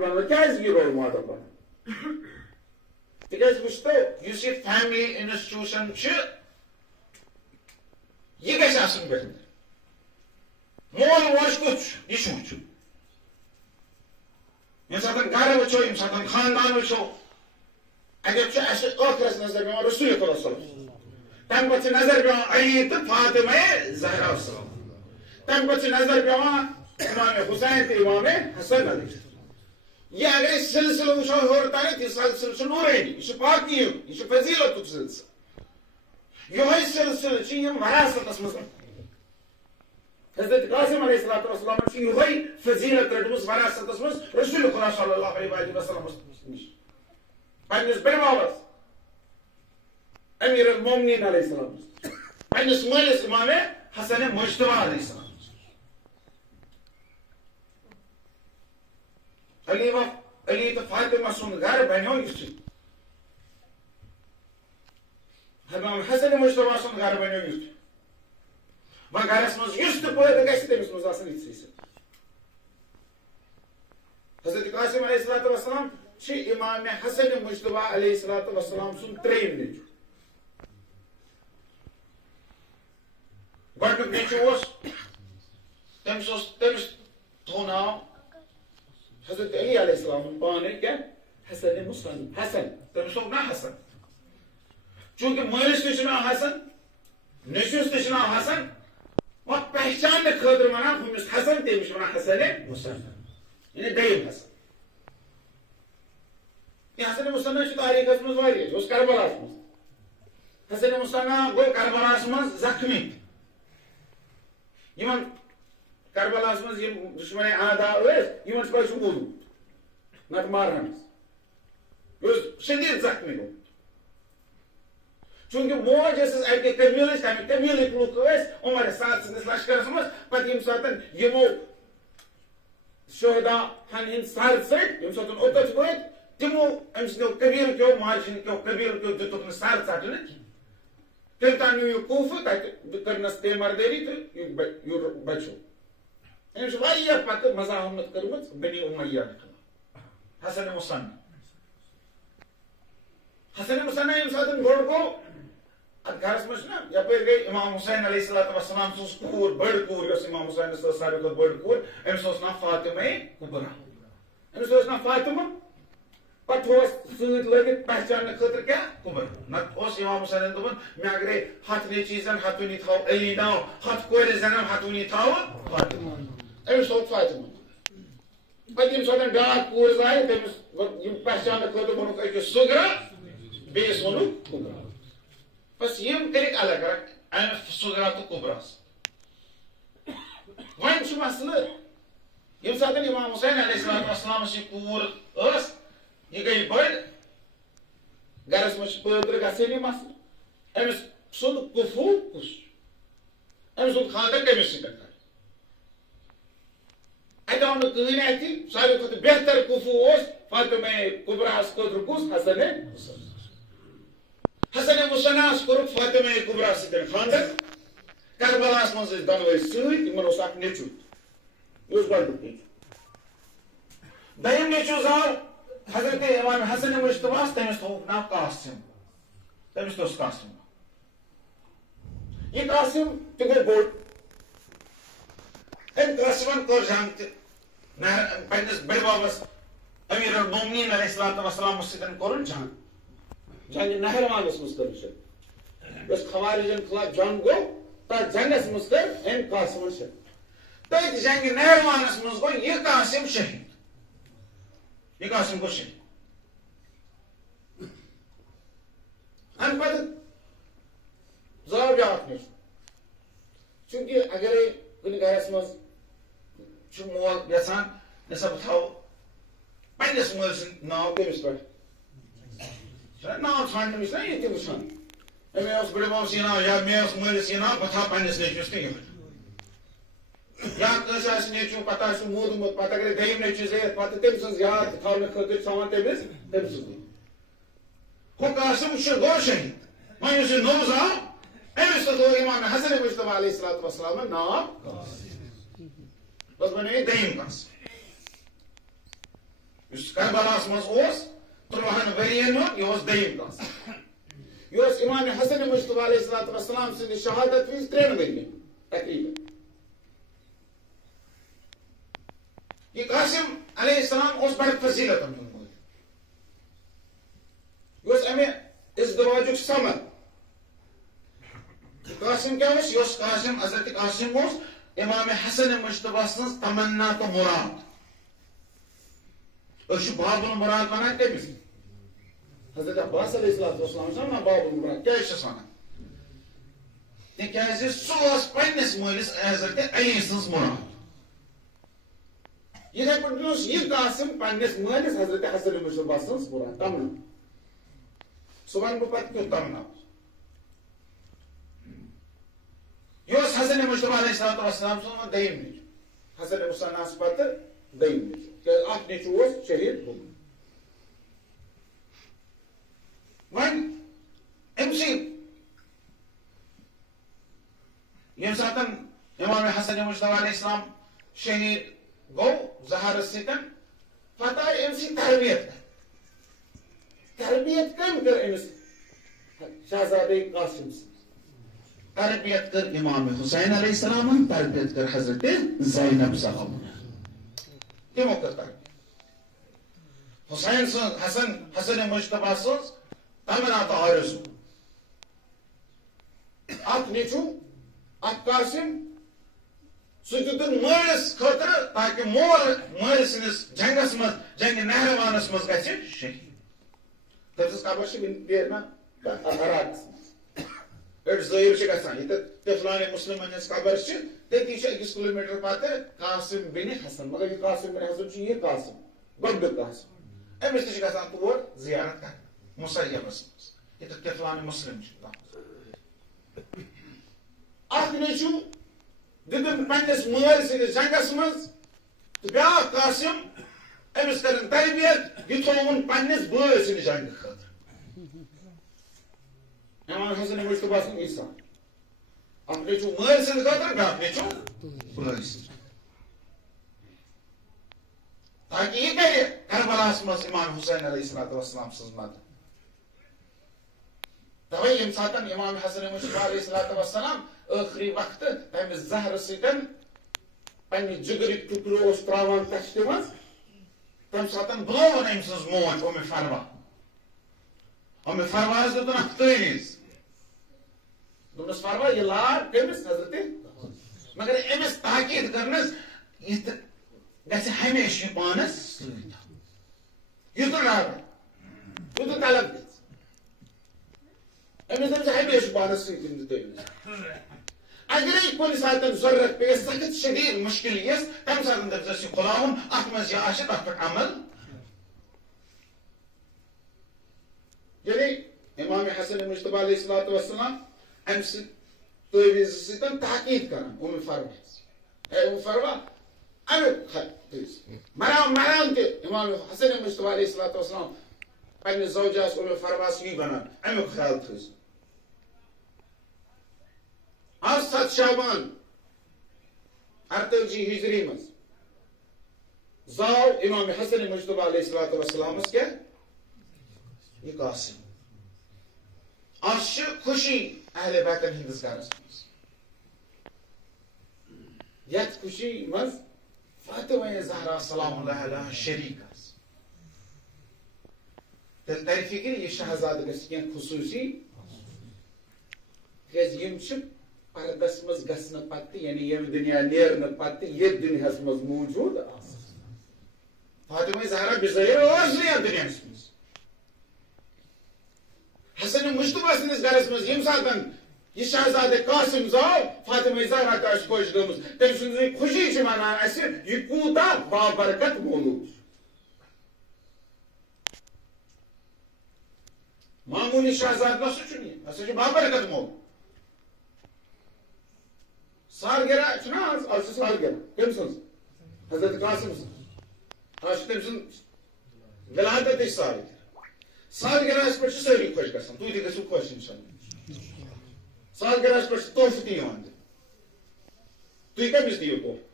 بنانا کیازِ یہِ role model بنانا تِکیازِ وٕچھتو یُس یہِ فیملی انسٹِٹیوشن چھِ یہِ گژھِ آسُن بہتر مول موج کیُتھ چھُ یہِ چھُ وٕچھُن ییٚمہِ ساتہٕ گرٕ وٕچھو ییٚمہِ ساتہٕ خاندان وٕچھو اَتٮ۪تھ چھُ اَسہِ ٲخرس نظر پیٚوان رسول خۄدا صلی اللہ علیہ وسلم تَمہِ پتہٕ چھِ نظر پیٚوان علی تہٕ فاطمہ زہرا صلی تَمہِ پتہٕ چھِ نظر پیٚوان امام حسین تہٕ امام حسن علیہ یہ اگر أسۍ سلسلہٕ وٕچھو ہیوٚر تانٮ۪تھ یہِ سلسلہٕ چھُ نوٗرٲنی یہِ چھُ پاکیٖیُک یہِ چھُ فضیٖلتُک سلسلہٕ یِہوٚے سلسلہٕ چھِ یِم وراثتس منٛز حضرت قاسم علیہ الصلوۃ والسلام چھُ یِہوٚے فضیٖلت رٔٹمٕژ وراثتس منٛز رسول خدا صلی اللہ علیہ وسلمس نِش پننِس بٔڑِ بابس امیر المومنین علیہ السلام پننِس مٲلِس امام حسن مجتبیٰ علیہ السلام علی تہٕ فاطمہ سُنٛد گرٕ بنیو یُتھُے امام حسن مجتبیٰ سُنٛد گرٕ بنیو یُتھُے وۄنۍ گرس منٛز یُس تہِ پٲدٕ گژھِ تٔمِس منٛز آسن یِژھٕے صفت حضرت قاسم علیہ الصلوۃ والسلام چھِ امام حسن مجتبیٰ علیہ الصلوۃ والسلام سُنٛد ترٛیٚیِم نیٚچوٗ گۄڈنیُک نیٚچوٗ اوس تٔمِس تھوٚو ناو حضرت علی علیہ السلام پانے کیا حسن مصن حسن تٔمِس تھوٚو ناو حسن چوٗنٛکہِ مٲلِس تہِ چھُ ناو حسن نیٚچوِس تہِ چھُ ناو حسن وۄنۍ پہچاننہٕ خٲطرٕ ونان ہُمِس حسن تٔمِس چھِ ونان حسن مصن یعنی دوٚیِم حسن یہ حسن مصنع چھُ تاریٖخس منٛز واریاہ یہِ اوس کربلاہس منٛز حسن مصنع گوٚو کربلاہس منٛز زخمی یِمن کربلاہس منٛز یِم دُشمنے آدا ٲسۍ یِمن چھُ پتہٕ چھُ موٗدمُت نتہٕ مارہنس یہِ اوس شدیٖد زخمی گوٚمُت چوٗنٛکہِ موج ٲسٕس اکہِ قبیٖلٕچ تمہِ قبیٖلٕکۍ لُکھ ٲسۍ عمر سعد سٕنٛدِس لشکرس منٛز پتہٕ ییٚمہِ ساتہٕ یِمو شہدا ہن ہٕنٛدۍ سر ژٔٹۍ ییٚمہِ ساتہٕ اوٚتَتھ وٲتۍ تِمو أمۍ سٕنٛدیو قبیٖلہٕ کیو ماجہِ ہٕنٛدۍ کیو قبیٖلہٕ کیو دِتُکھ نہٕ سر ژٹنہٕ کینٛہہ تیٚلہِ تام نیوٗ یہِ کوٗفہٕ تتہِ کٔرنس تیماردٲری تہٕ یہِ بچو أمۍ چھِ واریاہ پتہٕ مزاحمت کٔرمٕژ بنی امیہ خلاف حسن مصنع ییٚمہِ ساتہٕ بوٚڑ گوٚو اتھ گرس منٛز چھُنہ یپٲرۍ گٔے امام حسین علیہ الصلوۃ والسلام سٕنٛز کوٗر بٔڑ کوٗر یۄس امام حسینس ٲس ساروی کھۄتہٕ بٔڑ کوٗر أمِس اوس ناو فاطمہ کُبرا أمِس اوس ناو فاطمہ پتہٕ تھوٚوس سۭتۍ لٲگِتھ پہچاننہٕ خٲطرٕ کیٛاہ کُبر نتہٕ اوس امام حسینن دوٚپمُت مےٚ اگرے 100 نیٚچی زن 100 تھاو علی ناو 100 کورِ زنن 100 تھاو فاطمہ أمِس تھوٚو فاطمہ پتہٕ ییٚمہِ ساتہٕ بیٛاکھ کوٗر زایہِ تٔمِس یِم پہچاننہٕ خٲطرٕ ووٚنُکھ أکِس سُگرا بیٚیِس ووٚنُکھ کُبرا بس یِم کٔرِکھ الگ الگ امہِ سُگرا تہٕ کُبراس وۄنۍ چھُ مسلہٕ ییٚمہِ ساتہٕ امام حسین علیہ الصلوۃ والسلامس یہِ کوٗر ٲس یہِ گٔے بٔڑ گرس منٛز چھِ پٲدٕ گژھٲنی مسلہٕ أمِس سُنٛد کُفوٗ کُس چھُ أمۍ سُنٛد خانٛدر کٔمِس سۭتۍ کرِ اَتہِ آو نہٕ کٕہٕنۍ اَتھِ ساروی کھۄتہٕ بہتر کُفوٗ اوس فاطمہ کُبراہس خٲطرٕ کُس حسن مصنعس کوٚرُکھ فاطمہ کُبرا سۭتۍ خانٛدر کربلاہس منٛز ٲسۍ دۄنوے سۭتۍ یِمن اوس اکھ نیٚچوٗ یہِ اوس گۄڈنیُک نیٚچوٗ دوٚیِم نیٚچوٗ زاو حضرت امام حسن مجتبیٰ تٔمِس تھوٚوُکھ ناو قاسم تٔمِس تہِ اوس قاسم یہِ قاسم تہِ گوٚو بوٚڑ أمۍ قاسمن کوٚر جنگ تہِ پننِس بٔڑِ بابس امیر المومنین علیہ الصلوۃ والسلامس سۭتۍ کوٚرُن جنگ جنگہِ نہروانس منٛز کٔر شریک یۄس خوارجن خلاف جنگ گوٚو تتھ جنگس منٛز کٔر أمۍ قاسمن شریک تٔتھۍ جنگہِ نہروانس منٛز گوٚو یہِ قاسم شہیٖد یہِ قاسم گوٚو شہیٖد امہِ پتہٕ زاو بیٛاکھ نیٚچوٗ چوٗنٛکہِ اگرے کُنہِ گرس منٛز چھُ مول یژھان نسا بہٕ تھاوٕ پننِس مٲلۍ سُنٛد ناو کٔمِس پٮ۪ٹھ ناو ژھانٛڈنہٕ وِزِ نا یہِ تہِ وٕچھان مےٚ اوس بٔڑِ ببس یہِ ناو یا مےٚ اوس مٲلِس یہِ ناو بہٕ تھاوٕ پننِس نیٚچوِس تہِ یِہوٚے یا کٲنٛسہِ آسہِ نیٚچوٗ پتہٕ آسہِ موٗدمُت پتہٕ اگرے دوٚیِم نیٚچوٗ زٲیِتھ پتہٕ تٔمۍ سٕنٛز یاد تھاونہٕ خٲطرٕ ژھاوان تٔمِس سۭتی ہُہ قاسم چھُ گوٚو شہیٖد وۄنۍ یُس یہِ نوٚو زاو أمِس تہِ گوٚو امام حسن مجتبیٰ علیہ الصلوۃ والسلامن ناو بس بنیو یہِ دوٚیِم قاسم اس کربلاس مز اوس 13 ورین ہُنٛد یہِ اوس دوٚیِم قاسم یہ اوس امام حسن مجتبی علیہ الصلوۃ والسلام سٕنٛدِ شہادت وِزِ 3 ؤرین تقریباً یہ قاسم علیہ السلام اس بڑے فضیلت ہُنٛد مٲلِک یہ اوس امہِ ازدواجُک ثمر قاسم کیا اوس یہ اوس قاسم حضرت قاسم اوس امام حسن مجتبی سٕنٛز تمنا تہٕ مُراد أسۍ چھِ باب المراد ونان کٔمِس حضرت عباس علیہ السلام چھُ ونان باب المراد کیٛازِ چھِس ونان تِکیٛازِ سُہ اوس پننِس مٲلِس حضرت علی سٕنٛز مُراد یِتھے پٲٹھۍ اوس یہِ قاسم پننِس مٲلِس حضرت حسن مجتبی سٕنٛز مُراد تمنا سُہ ونہٕ بہٕ پتہٕ کیُتھ تمنا اوس یہ اوس حسن مجتبی علیہ الصلوۃ والسلام سُنٛد دوٚیِم نیٚچوٗ حسن مُصنَس پتہٕ دوٚیِم نیٚچوٗ کیٛازِ اکھ نیٚچوٗ اوس شہیٖد گوٚمُت وۄنۍ امہِ سۭتۍ ییٚمہِ ساتہٕ امام حسن مجتبی علیہ السلام شہیٖد گوٚو زہرس سۭتۍ پتہٕ آیہِ امہِ سۭتۍ تربیت کٔمۍ کٔر أمِس شہزادے قاسم سٕنٛز تربیت کر امام حسین علیہ السلام تربیت کر حضرت زینب صاحب تمو کر تربیت حسین حسن مجتبی سٕنٛز تمنا تہٕ آرزوٗ اکھ نیٚچوٗ اکھ قاسم سُہ دیُتُن مٲلِس خٲطرٕ تاکہِ مول مٲلۍ سٕنٛدِس جنگس منٛز جنگہِ نہروانس منٛز گژھِ شہیٖد تٔمۍ سٕنٛز قبر چھِ وٕنہِ نیرنا عراقس منٛز أڑۍ زٲیِر چھِ گژھان ییٚتٮ۪تھ طفلانِ مسلمن ہٕنٛز قبر چھِ تٔتی چھِ 1 کِلوٗمیٖٹر پتہٕ قاسم بن حسن مگر یہِ قاسم بن حسن چھُ یہِ قاسم گۄڈنیُک قاسم أمِس تہِ چھِ گژھان تور زیارت کرنہِ مُسیبس منٛز ییٚتٮ۪تھ طفلانِ مسلم چھِ اکھ نیٚچوٗ دِتُن پننِس مٲلۍ سٕنٛدِس جنگس منٛز تہٕ بیٛاکھ قاسم أمِس کٔرٕن تربیت یہِ تھووُن پننِس بٲے سٕنٛدِ جنگہٕ خٲطرٕ امام حسن مجتبی سُنٛد اِحسان اکھ نیٚچوٗ مٲلۍ سٕنٛدِ خٲطرٕ بیٛاکھ نیٚچوٗ بٲے سٕنٛدِ تاکہِ یہِ کرِ کربلاہس منٛز امام حسین علیہ الصلوۃ والسلام سٕنٛز مدد توے ییٚمہِ ساتہٕ امام حسن مجتبی علیہ الصلوۃ والسلام ٲخری وقتہٕ تمہِ زہرٕ سۭتۍ پننہِ جگرٕکۍ ٹُکرٕ اوس تراوان تشتہِ منٛز تمہِ ساتہٕ بُلووُن أمۍ سٕنٛز موج اُمہِ فرواہس دیُتُن اکھ تٲویٖز دوٚپنس فروا یہِ لاگ کٔمِس حضرت مگر أمِس تاکیٖد کٔرنس یہِ تہٕ گژھِ ہمیشہٕ یہِ پانس سۭتۍ یوٗتاہ لاگان یوٗتاہ طلب گژھِ أمِس دٔپۍ زِ ہمیشہٕ پانس سۭتۍ یِم تٲویٖز اگرے کُنہِ ساتہٕ ضروٗرت پیٚیس سخت شدیٖد مُشکِل یِیس تمہِ ساتہٕ دٔپۍزٮ۪س یہِ کھُلاوُن اتھ منٛز یہِ آسہِ تتھ پٮ۪ٹھ عمل یعنی امام حسن مجتبی علیہ الصلوۃ والسلام امہِ سۭتۍ تٲویٖز سۭتۍ تاکیٖد کران اُمہِ فرواہس اے اُمہِ فروا امیُک مران تہِ امام حسن مجتبی علیہ الصلوۃ والسلام پننِس زوجس اُمہِ فرواہس یی ونان امیُک خیال تھٲیزِ آز 7 شعبان 48 ہجری منٛز زاو امام حسن مجتبی علیہ الصلوۃ والسلامس کیٛاہ یہ قاسم آز چھِ خوشی اہل بیتن ہٕنٛدِس گرس منٛز یتھ خوشی منٛز فاطمہ زہرا سلام اللہ علیہا شریک آسہِ تیٚلہِ ترِ فِکرِ یہِ شہزادٕ گژھِ کینٛہہ خصوٗصی تِکیٛازِ یِم چھِ پردس منٛز گژھنہٕ پتہٕ یعنی ییٚمہِ دُنیا نیرنہٕ پتہٕ یتھ دُنیاہس منٛز موٗجوٗد آسان فاطمہ زہرا بِظٲہِر ٲس نہٕ یتھ دُنیاہس منٛز حسن مجتبی سٕنٛدِس گرس منٛز ییٚمہِ ساتہٕ یہِ شہزادٕ قاسم زاو فاطمہ زہرا تہِ آسہِ خۄش گٔمٕژ تٔمۍ سٕنٛز خوشی چھِ ونان اسہِ یہِ کوٗتاہ بابرکت مولوٗد چھُ معموٗلی شہزادٕ نہ سُہ چھُنہٕ یہِ ہسا چھُ بابرکت مولوٗد سالگرہ چھُنہ آز چھِ سالگرہ کٔمۍ سٕنٛز حضرت قاسم سٕنٛز آز چھِ تٔمۍ سٕنٛز ولادتٕچ سالگرہ سالگرہس پٮ۪ٹھ چھِ سٲری خۄش گژھان تُہۍ تہِ گٔژھِو خۄش انشاءاللہ سالگرہس پٮ۪ٹھ چھِ تحفہٕ تہِ یِوان دِنہٕ تُہۍ کٔمِس دِیِو تحفہٕ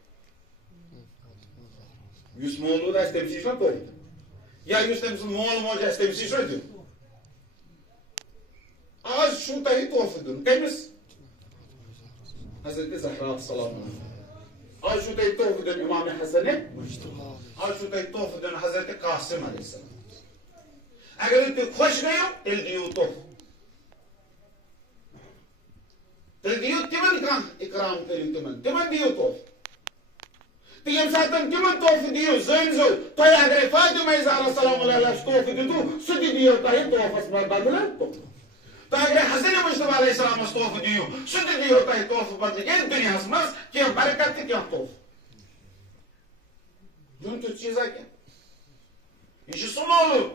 یُس مولوٗد آسہِ تٔمِس چھِ یِوان تحفہٕ یا یُس تٔمۍ سُنٛد مول موج آسہِ تٔمسٕے چھُ دیُن آز چھُو تۄہہِ تحفہٕ دیُن کٔمِس حضرت زہرا سلام آز چھُو تۄہہِ تحفہٕ دیُن امام حسن آز چھُو تۄہہِ تحفہٕ دیُن حضرت قاسم علیہ السلام اگر تُہۍ خۄش گٔیِو تیٚلہِ دِیِو تحفہٕ تیٚلہِ دِیِو تِمن کانٛہہ اِکرام کٔرِو تِمن دِیِو تحفہٕ تہٕ ییٚمہِ ساتہٕ تِمن تحفہٕ دِیِو زٲنۍزیو تۄہہِ اگرے فاطمہ زہرا سلام علیہَس تحفہٕ دِتوٗ سُہ تہِ دِیِو تۄہہِ تحفس بدلہٕ تۄہہِ اگرے حضرت مصطفیٰ علیہ السلامس تحفہٕ دِیِو سُہ تہِ دِیِو تۄہہِ تحفہٕ بدلہٕ ییٚتھۍ دُنیاہس منٛز کینٛہہ برکت تہٕ کینٛہہ تحفہٕ دیُن تیُتھ چیٖزا کینٛہہ یہ چھُ سُہ مولوٗد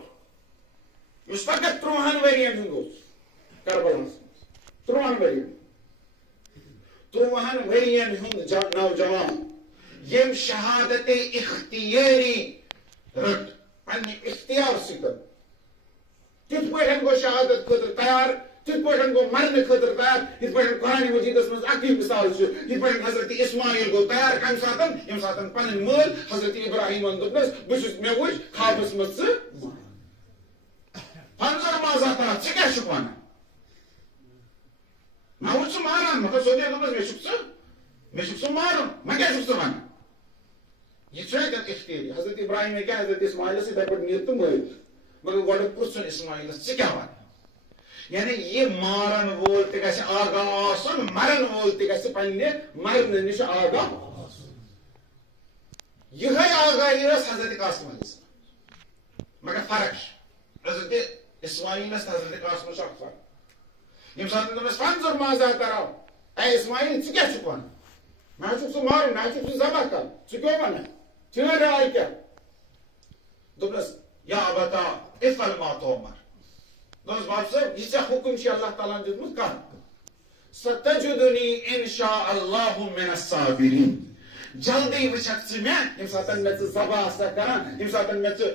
یُس فقط 30 ؤرین ہُنٛد اوس کربلاہس منٛز 30 ؤرین ہُنٛد نوجوان یم شہادت اختیاری رٹ پننہِ اختیار سۭتۍ تِتھ پٲٹھۍ گوٚو شہادت خٲطرٕ تیار تِتھ پٲٹھۍ گوٚو مرنہٕ خٲطرٕ تیار یِتھ پٲٹھۍ قرآن مجیدس منٛز اکٕے مثال چھِ یِتھ پٲٹھۍ حضرت اسماعیل گوٚو تیار کمہِ ساتہٕ ییٚمہِ ساتہٕ پنٕنۍ مٲلۍ حضرت ابراہیمن دوٚپنس بہٕ چھُس مےٚ وٕچھ خوابس منٛز ژٕ پنٛژاہ مازا ژٕ کیٛاہ چھُکھ ونان مےٚ وٕچھ ژٕ ماران مطلب سیوٚدُے دوٚپنس مےٚ چھُکھ ژٕ مارُن وۄنۍ کیٛاہ چھُکھ ژٕ ونان یہ چھُ اتٮ۪تھ اختیاری حضرت ابراہیم ہیٚکہِ حضرت اسماعیلس یِتھے پٲٹھۍ نیٖرِتھ تہٕ مٲرِتھ مگر گۄڈٕ پرٛژھُن اسماعیلس ژٕ کیٛاہ ونان یعنی یہ مارن وول تہِ گژھِ آگاہ آسُن مرن وول تہِ گژھِ پننہِ مرنہٕ نِش آگاہ یِہے آگاہی ٲس حضرت قاسم علیہ السلام مگر فرق چھِ حضرت اسماعیلس تہٕ حضرت قاسمس چھِ اکھ فرق ییٚمہِ ساتہٕ دوٚپنس پنٛژر مازا تراو اے اسماعیل ژٕ کیٛاہ چھُکھ ونان مےٚ چھُکھ ژٕ مارُن مےٚ چھُکھ ژٕ ذبح کرُن ژٕ کیٛاہ ونان چٲنۍ راے کیٛاہ دوٚپنس یا ابتا افعل ما تؤمر دوٚپنس باب صٲب یہِ ژےٚ حُکم چھُ اللہ تعالیٰ ہن دیُتمُت کر ستجدنی انشاء اللہ من الصابرین جلدی وٕچھکھ ژٕ مےٚ ییٚمہِ ساتہٕ مےٚ ژٕ ذبح آسکھ کران ییٚمہِ ساتہٕ مےٚ ژٕ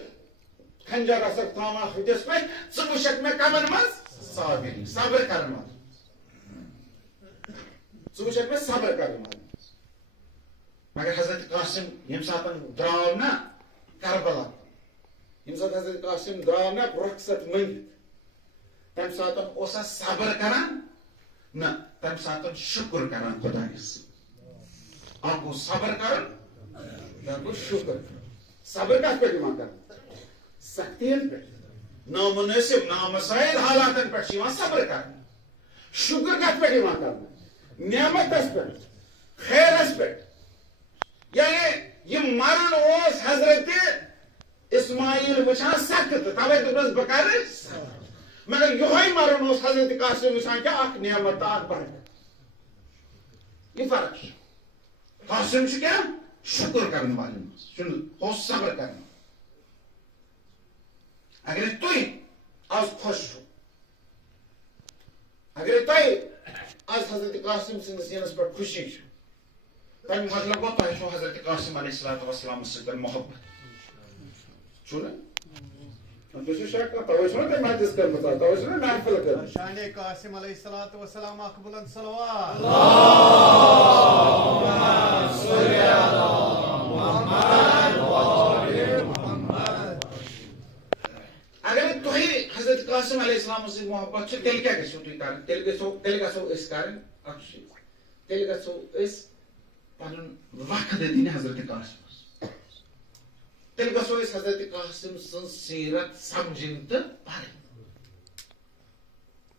کھنجر آسکھ تھاوان ہُتِس پٮ۪ٹھ ژٕ وٕچھکھ مےٚ کمن منٛز صابرین صبر کرن وول ژٕ وٕچھکھ مےٚ صبر کرن وول مگر حضرت قاسم ییٚمہِ ساتہٕ درٛاو نا کربلا ییٚمہِ ساتہٕ حضرت قاسم درٛاو نا رۄخصت مٔنگِتھ تمہِ ساتہٕ اوسا صبر کران نہ تمہِ ساتہٕ شُکر کران خۄدایس اکھ گوٚو صبر کرُن بیٛاکھ گوٚو شُکر کرُن صبر کتھ پٮ۪ٹھ یِوان کرنہٕ سختین پٮ۪ٹھ نامُنٲسِب نامساعد حالاتن پٮ۪ٹھ چھُ یِوان صبر کرنہٕ شُکر کتھ پٮ۪ٹھ یِوان کرنہٕ نعمتس پٮ۪ٹھ خیرس پٮ۪ٹھ یعنی یہ مرن اوس حضرت اسماعیل وٕچھان سخت توے دوٚپنس بہٕ کرٕ مگر یِہوے مرن اوس حضرت قاسم وٕچھان کیٛاہ اکھ نعمت تہٕ اکھ برکت یہ فرق چھُ قاسم چھُ کیٛاہ شُکر کرن والٮ۪ن منٛز چھُنہٕ اوس صبر کرن اگر تُہۍ آز خۄش چھُو اگر تۄہہِ آز حضرت قاسم سٕنٛدِس یِنس پٮ۪ٹھ خوشی چھِ تمیُک مطلب گوٚو تۄہہِ چھُو حضرت قاسم علیہ الصلوۃ والسلامس سۭتۍ محبت چھُو نا تُہۍ چھِو شک کران توے چھُو نا تۄہہِ مجلس کٔرمٕژ توے چھُو نا محفل کٔرمٕژ شانِ قاسم علیہ الصلوۃ والسلام اکھ بُلند صلوات اگر تۄہہِ حضرت قاسم علیہ السلامس سۭتۍ محبت چھِ تیٚلہِ کیٛاہ گژھِو تُہۍ کرٕنۍ تیٚلہِ گژھو أسۍ کرٕنۍ اکھ چیٖز تیٚلہِ گژھو أسۍ پنُن وقت دِنہِ حضرت قاسمس تیٚلہِ گژھو أسۍ حضرت قاسم سٕنٛز سیرت سمجھِنۍ تہٕ پرٕنۍ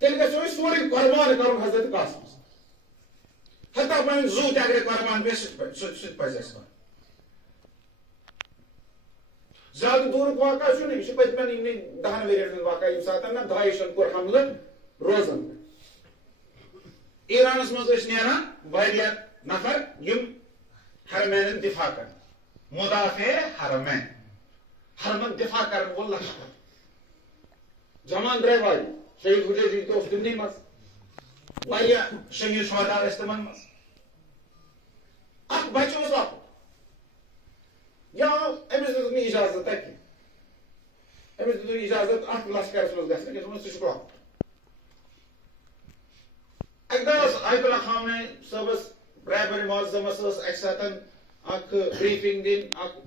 تیٚلہِ گژھو أسۍ سورُے قۄربان کرُن حضرت قاسمس حتیٰ پنٕنۍ زُو تہِ اگرے قۄربان پیٚیہِ سُہ تہِ پزِ اَسہِ کرُن زیادٕ دوٗرُک واقعہ چھُنہٕ یہِ چھُ پٔتمٮ۪ن یِمنٕے 10 ؤرین ہُنٛد واقعہ ییٚمہِ ساتہٕ نا داعشن کوٚر حملہٕ روزن ایرانس منٛز ٲسۍ نیران واریاہ نفر یِم حرمینن دفاع کرن مدافع حرمین حرمن دفاع کرن وول لشکر جوان درٛاے واریاہ شہید حُجیجی تہِ اوس تِمنٕے منٛز واریاہ شہید شہدا ٲسۍ تِمن منٛز اکھ بچہٕ اوس لۄکُٹ یا أمِس دِتُکھ نہٕ اِجازت تتہِ کینٛہہ أمِس دِتُکھ اِجازت اتھ لشکرس منٛز گژھنہٕ کینٛہہ ژٕ چھُکھ لۄکُٹ اکہِ دۄہ ٲس آیت اللہ خامنہ صٲبس رہبر معظمس ٲس اکہِ ساتہٕ اکھ بریفنگ دِنۍ اکھ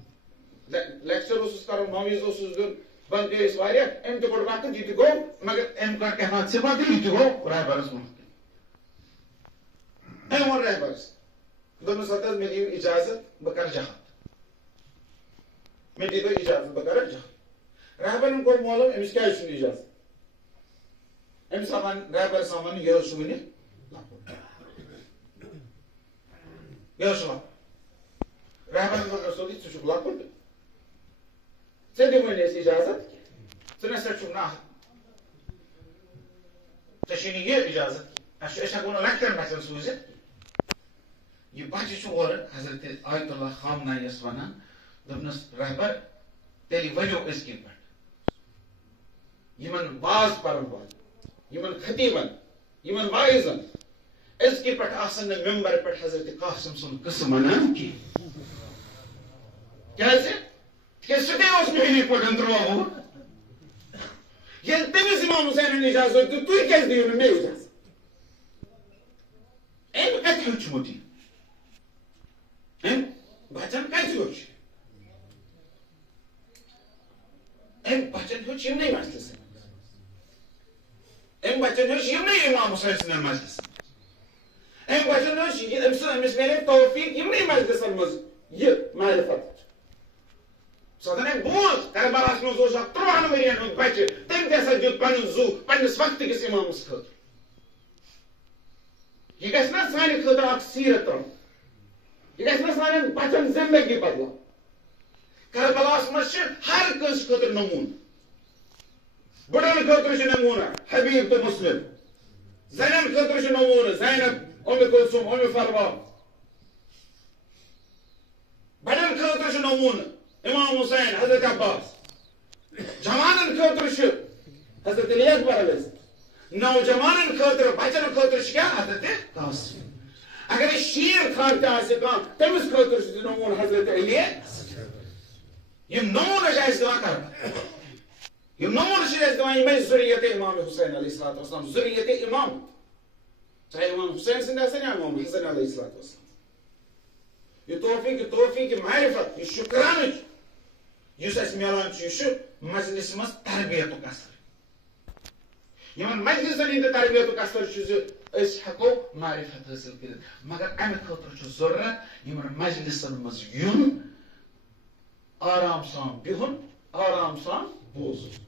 لیکچر اوسُس کرُن موعظ اوسُس دیُن بند گٔے أسۍ واریاہ أمۍ تہِ کوٚر وقت یہِ تہِ گوٚو مگر أمۍ کٔر کینٛہہ صِفت یہِ تہِ گوٚو رہبرس مُمکِن أمۍ ووٚن رہبرس دوٚپنس ہتہٕ حظ مےٚ دِیِو اِجازت بہٕ کرٕ جہاد مےٚ دِیٖتو اِجازت بہٕ کرٕ جہاد رہبرن کوٚر معلوم أمِس کیازِ چھُنہٕ اِجازت أمِس رہبر سامان یہِ حظ چھُ وٕنہِ لۄکُٹ یہِ حظ چھُ لۄکُٹ رہبرن دوٚپ رسول ژٕ چھُکھ لۄکُٹ ژےٚ دِ وۄنۍ أسۍ اِجازت ژٕ نسا چھُکھ نہٕ ژےٚ چھُے نہٕ یہِ اِجازت أسۍ ہٮ۪کو نہٕ لۄکٹٮ۪ن بچن سوٗزِتھ یہِ بچہِ چھُ اورٕ حضرت آیت اللہ خامنہ یس ونان دوٚپنس رہبر تیٚلہِ ؤنِو أزکہِ پٮ۪ٹھ یِمن باز پرن والٮ۪ن یِمن خطیبن یِمن واعظن أزکہِ پٮ۪ٹھ آسن نہٕ ممبر پٮ۪ٹھ حضرت قاسم سُنٛد قٕصہٕ ونان کینٛہہ کیازِ تِکیازِ سُہ تہِ اوس نہٕ یِتھ پٲٹھۍ 13 وُہُر ییٚلہِ تٔمِس اِمام حُسینن اِجازت دیُت تُہۍ کیازِ دِیِو نہٕ مےٚ اِجازت أمۍ کتہِ ہیوٚچھمُت یہِ أمۍ بچن کتہِ ہیوٚچھ أمۍ بچن ہیوٚچھ یِمنٕے مجلسن أمۍ بچن ہیوٚچھ یِمنٕے اِمام حُسین سٕنٛدٮ۪ن مجلسن أمۍ بچن ہیوٚچھ أمِس میلے توفیٖق یِمنٕے مجلسن منٛز یہِ معرفت سۄ دپان أمۍ بوٗز کربلاہس منٛز اوس اکھ 13 ؤرین ہُنٛد بچہِ تٔمۍ تہِ ہسا دیُت پنُن زُو پننِس وقتٕکِس اِمامس خٲطرٕ یہِ گژھِ نا سانہِ خٲطرٕ اکھ سیٖرت ترٛاوُن یہِ گژھِ نا سانٮ۪ن بچن زندگی بدلاوُن کربلاہس منٛز چھِ ہر کٲنٛسہِ خٲطرٕ نموٗنہٕ بُڑن خٲطرٕ چھُ نموٗنہٕ حبیٖب تہٕ مُسلِم زنٮ۪ن خٲطرٕ چھُ نموٗنہٕ زینب اُمہِ کلثوم اُمہِ فروا بڑٮ۪ن خٲطرٕ چھُ نموٗنہٕ امام حُسین حضرت عباس جوانن خٲطرٕ چھُ حضرت علی اکبر علیہ السلام نوجوانن خٲطرٕ بچن خٲطرٕ چھُ کیٛاہ حضرت قاسم اگر شیٖر خان تہِ آسہِ کانٛہہ تٔمِس خٲطرٕ چھُ نموٗنہٕ حضرت علی یِم نموٗنہٕ چھِ اَسہِ دِوان کربلا یِم نموٗنہٕ چھِ اَسہِ دِوان یِمے ذُریت امام حُسین علیہ الصلوۃ والسلام ذُریت امام چاہے امام حُسین سٕنٛدۍ آسن یا امام حسن علیہ الصلوۃ والسلام یہ توفیٖق یہ معرفت یہ شُکرانٕچ یُس اَسہِ میلان چھُ یہِ چھُ مجلِسہِ منٛز تربیتُک اثر یِمن مجلسن ہٕنٛدِ تربیتُک اثر چھُ زِ أسۍ ہٮ۪کو معرفت حٲصِل کٔرِتھ مگر امہِ خٲطرٕ چھُ ضروٗرت یِمن مجلسن منٛز یُن آرام سان بِہُن آرام سان بوزُن